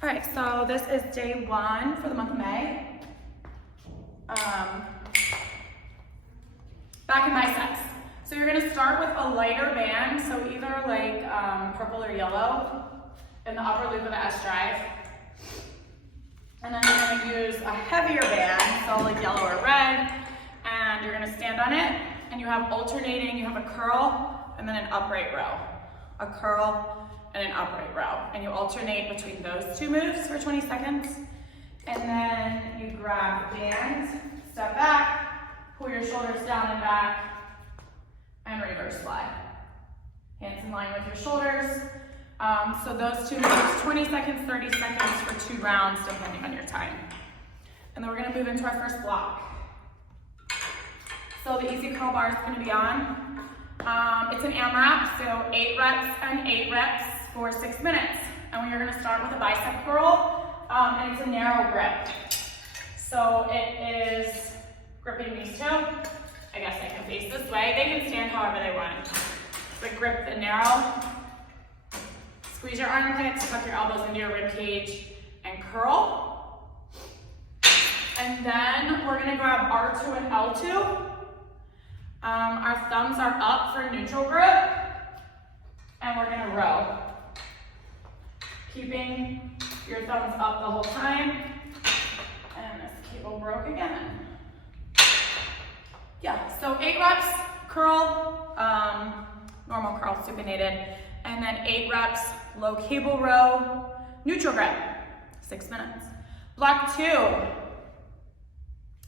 All right, so this is day 1 for the month of May. Back and biceps. So you're gonna start with a lighter band, so either like purple or yellow in the upper loop of the S drive. And then you're gonna use a heavier band, so like yellow or red, and you're gonna stand on it, and you have alternating, you have a curl, and then an upright row. A curl, and an upright row. And you alternate between those two moves for 20 seconds. And then you grab the band, step back, pull your shoulders down and back, and reverse fly. Hands in line with your shoulders. So those two moves, 20 seconds, 30 seconds for 2 rounds, depending on your time. And then we're gonna move into our first block. So the easy curl bar is gonna be on. It's an AMRAP, so 8 reps and 8 reps for 6 minutes. And we're gonna start with a bicep curl, and it's a narrow grip. So it is gripping these two. I guess I can face this way. They can stand however they want. But grip the narrow. Squeeze your armpits, tuck your elbows into your rib cage, and curl. And then we're gonna grab R2 and L2. Our thumbs are up for neutral grip, and we're gonna row. Keeping your thumbs up the whole time, and this cable broke again. Yeah, so 8 reps, curl, normal curl, supinated, and then 8 reps, low cable row, neutral grip, 6 minutes. Block 2,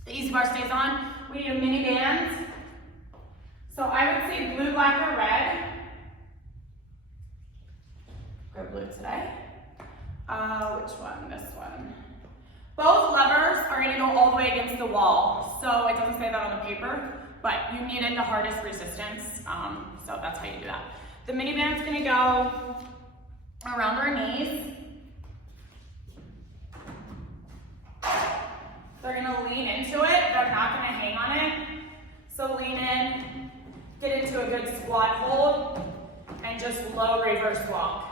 the easy bar stays on. We need a mini band. So I would say blue, black, or red. Go blue today. Which one? This one. Both levers are gonna go all the way against the wall. So it doesn't say that on the paper, but you needed the hardest resistance. So that's how you do that. The mini band's gonna go around our knees. They're gonna lean into it. They're not gonna hang on it. So lean in, get into a good squat hold, and just low reverse walk.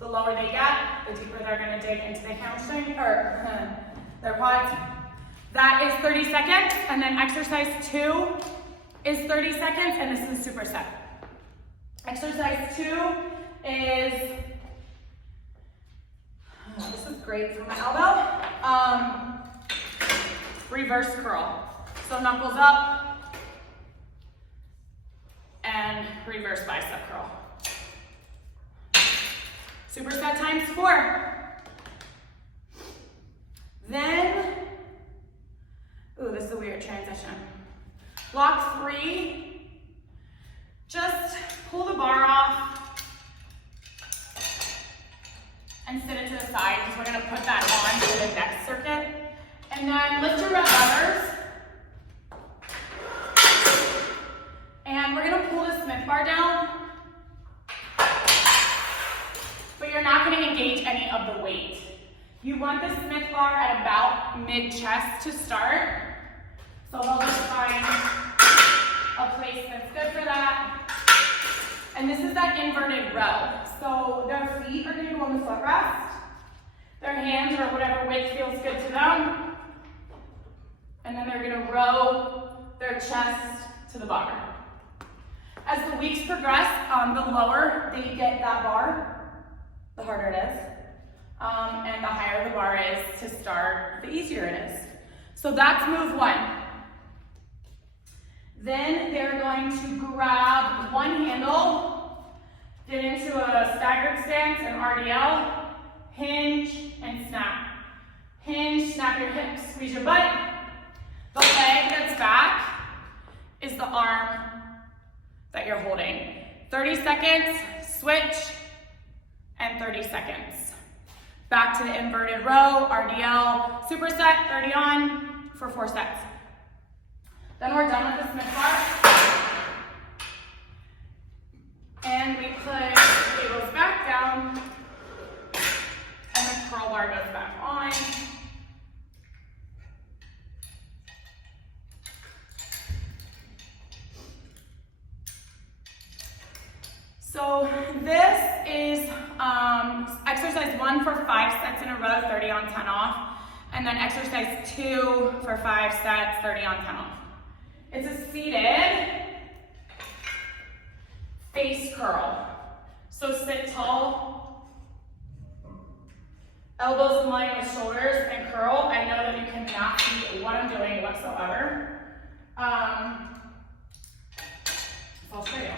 The lower they get, the deeper they're gonna dig into the hamstring, or their quads. That is 30 seconds, and then exercise 2 is 30 seconds, and this is a superset. Exercise 2 is, this is great for my elbow, reverse curl. So knuckles up, and reverse bicep curl. Superset times 4. Then, ooh, this is a weird transition. Block 3, just pull the bar off and sit it to the side because we're gonna put that on for the next circuit. And then lift your red levers. And we're gonna pull the Smith bar down. But you're not going to engage any of the weight. You want the Smith bar at about mid-chest to start. So we'll just find a place that's good for that. And this is that inverted row. So their feet are going to go on the footrest. Their hands or whatever width feels good to them. And then they're going to row their chest to the bar. As the weeks progress, the lower they get that bar, the harder it is, and the higher the bar is to start, the easier it is. So that's move 1. Then they're going to grab one handle, get into a staggered stance, an RDL, hinge, and snap. Hinge, snap your hips, squeeze your butt. The leg that's back is the arm that you're holding. 30 seconds, switch, and 30 seconds. Back to the inverted row, RDL, superset, 30 on for 4 sets. Then we're done with the Smith bar. And we put the cables back down, and the curl bar goes back on. So this is exercise exercise 1 for 5 sets in a row, 30 on, 10 off. And then exercise 2 for 5 sets, 30 on, 10 off. It's a seated face curl. So sit tall, elbows in line with shoulders, and curl. I know that you cannot see what I'm doing whatsoever. So I'll show you.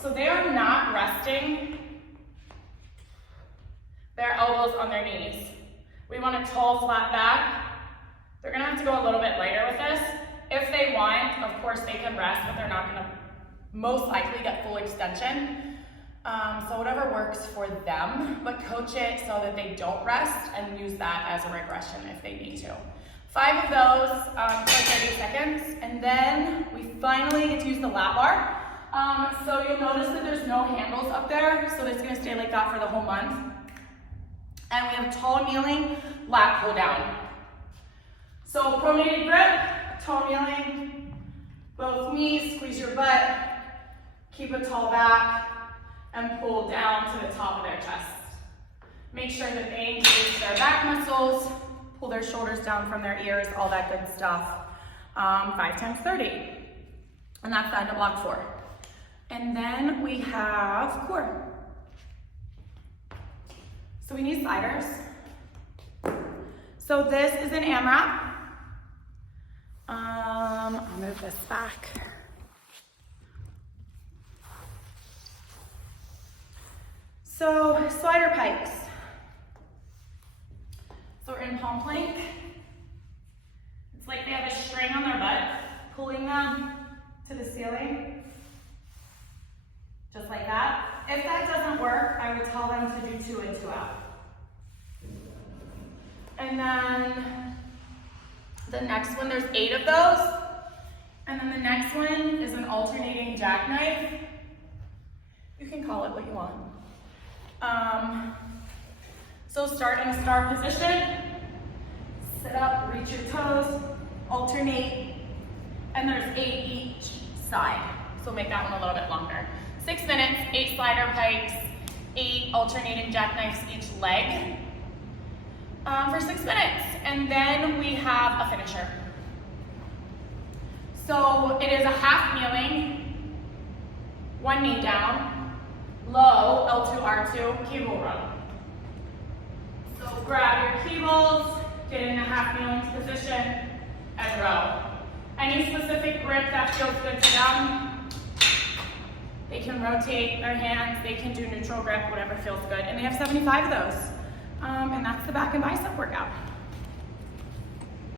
So they are not resting their elbows on their knees. We want a tall, flat back. They're gonna have to go a little bit lighter with this. If they want, of course they can rest, but they're not gonna most likely get full extension. So whatever works for them, but coach it so that they don't rest and use that as a regression if they need to. 5 of those for 30 seconds, and then we finally get to use the lat bar. So you'll notice that there's no handles up there, so it's gonna stay like that for the whole month. And we have tall kneeling, lat pull down. So pronated grip, tall kneeling, both knees, squeeze your butt, keep a tall back, and pull down to the top of their chest. Make sure that they engage their back muscles, pull their shoulders down from their ears, all that good stuff. 5 times 30. And that's the end of block 4. And then we have core. So we need sliders. So this is an AMRAP. I'll move this back. So slider pikes. So we're in palm plank. It's like they have a string on their butt, pulling them to the ceiling. Just like that. If that doesn't work, I would tell them to do 2 in, 2 out. And then the next one, there's 8 of those. And then the next one is an alternating jackknife. You can call it what you want. So start in a star position. Sit up, reach your toes, alternate. And there's 8 each side. So make that one a little bit longer. 6 minutes, 8 slider pikes, 8 alternating jackknives each leg for 6 minutes. And then we have a finisher. So it is a half kneeling, 1 knee down, low, L2, R2, cable row. So grab your cables, get in a half kneeling position, and row. Any specific grip that feels good to them, they can rotate their hands, they can do neutral grip, whatever feels good. And they have 75 of those. And that's the back and bicep workout.